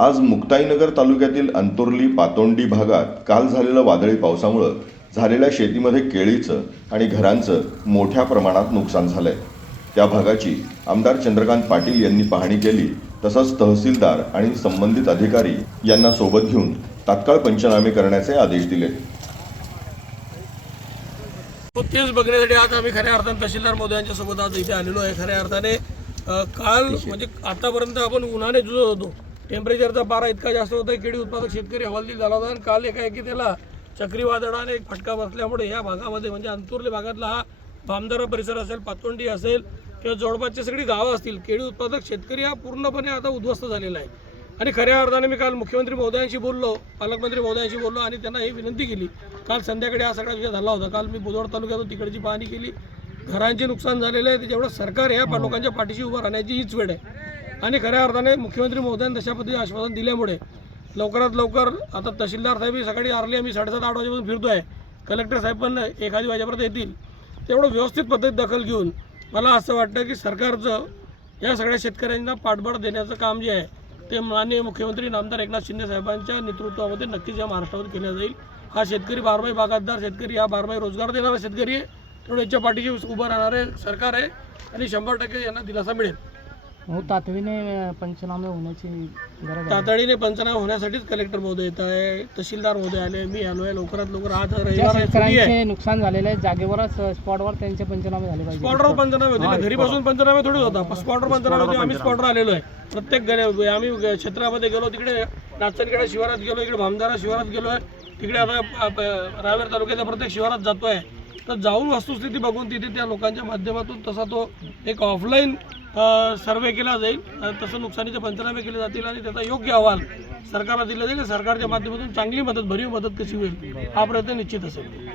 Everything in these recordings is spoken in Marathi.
आज मुक्ताईनगर तालुक्यातील अंतुर्ली पातोंडी भागात काल झालेल्या वादळी पावसामुळं झालेल्या शेतीमध्ये केळीचं आणि घरांचं मोठ्या प्रमाणात नुकसान झालंय. त्या भागाची आमदार चंद्रकांत पाटील यांनी पाहणी केली तसंच तहसीलदार आणि संबंधित अधिकारी यांना सोबत घेऊन तात्काळ पंचनामे करण्याचे आदेश दिले. तेच बघण्यासाठी आज आम्ही खऱ्या अर्थाने तहसीलदार मोदयांच्या सोबत आज इथे आलेलो आहे. खऱ्या अर्थाने काल म्हणजे आतापर्यंत आपण उन्हाने जुजत होतो. टेम्परेचरचा पारा इतका जास्त होता केळी उत्पादक शेतकरी हवालदिल झाला होता. आणि काल एकाएकी त्याला चक्रीवादळाने एक फटका बसल्यामुळे या भागामध्ये म्हणजे अंतुर्ले भागातला हा भामदारा परिसर असेल पातोंडी असेल किंवा जवळपासची सगळी गावं असतील केळी उत्पादक शेतकरी हा पूर्णपणे आता उद्ध्वस्त झालेला आहे. आणि खऱ्या अर्थाने मी काल मुख्यमंत्री महोदयांशी बोललो पालकमंत्री महोदयांशी बोललो आणि त्यांना ही विनंती केली. काल संध्याकाळी हा सगळा विषय झाला होता. काल मी बुधवड तालुक्यातून तिकडची पाहणी केली. घरांचे नुकसान झालेले आहे त्याच्यामुळे सरकार या लोकांच्या पाठीशी उभं राहण्याची हीच वेळ आहे. आणि खऱ्या अर्थाने मुख्यमंत्री महोदयांनी तशा पद्धतीने आश्वासन दिल्यामुळे लवकरात लवकर आता तहसीलदार साहेब सकाळी आरली आम्ही साडेसात आठ वाजेपासून आहे कलेक्टर साहेब पण एखादी वाजेपर्यंत येतील. तेवढं व्यवस्थित पद्धतीत दखल घेऊन मला असं वाटतं की सरकारचं या सगळ्या शेतकऱ्यांना पाठबळ देण्याचं काम जे आहे ते माननीय मुख्यमंत्री नामदार एकनाथ शिंदे साहेबांच्या नेतृत्वामध्ये नक्कीच या महाराष्ट्रामध्ये केलं जाईल. हा शेतकरी बारमाही बागायतदार शेतकरी हा बारमाही रोजगार देणारा शेतकरी आहे. तेवढं याच्या पाठीशी उभं राहणारे सरकार आहे आणि शंभर टक्के यांना दिलासा मिळेल. हो तातडीने पंचनामे होण्याची गरज आहे. तातडीने पंचनामा होण्यासाठीच कलेक्टर महोदय येत आहे तहसीलदार महोदय आले मी आलो आहे लवकरात लवकर आज ज्या रविवार आहे सुट्टी आहे. शेतकऱ्यांचे नुकसान झालेलं आहे जागेवरच स्पॉटवर त्यांचे पंचनामे झाले पाहिजे. स्पॉटवर पंचनामे होते ना घरी बसून पंचनामे थोडी होता स्पॉटवर पंचनामे होते आम्ही स्पॉटवर आलेलो आहे. प्रत्येक गणे आम्ही ग- क्षेत्रामध्ये गेलो तिकडे नाचनखेडा शिवारात गेलो इकडे भामदारा शिवारात गेलो आहे तिकडे आता रावेर तालुक्याच्या प्रत्येक शिवारात जातोय. तर जाऊन वस्तुस्थिती बघून तिथे त्या लोकांच्या माध्यमातून तसा तो एक ऑफलाईन सर्वे केला जाईल. तसं नुकसानीचे पंचनामे केले जातील आणि त्याचा योग्य अहवाल सरकारला दिला जाईल. सरकारच्या माध्यमातून चांगली मदत भरीव मदत कशी होईल हा प्रयत्न निश्चित असेल.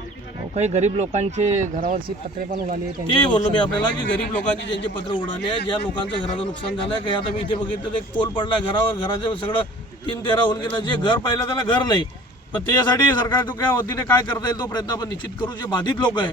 काही गरीब लोकांचे घरावरची पत्रे पण उडाली ते बोललो मी आपल्याला की गरीब लोकांची ज्यांचे पत्र उडाले आहे ज्या लोकांचं घराचं नुकसान झालं आहे काही आता मी इथे बघितलं ते पोल पडला घरावर घराचं सगळं तीन तेरा होऊन गेलं. जे घर पाहिलं त्याला घर नाही. पण त्याच्यासाठी सरकार त्या वतीने काय करता येईल तो प्रयत्न आपण निश्चित करू. जे बाधित लोक आहे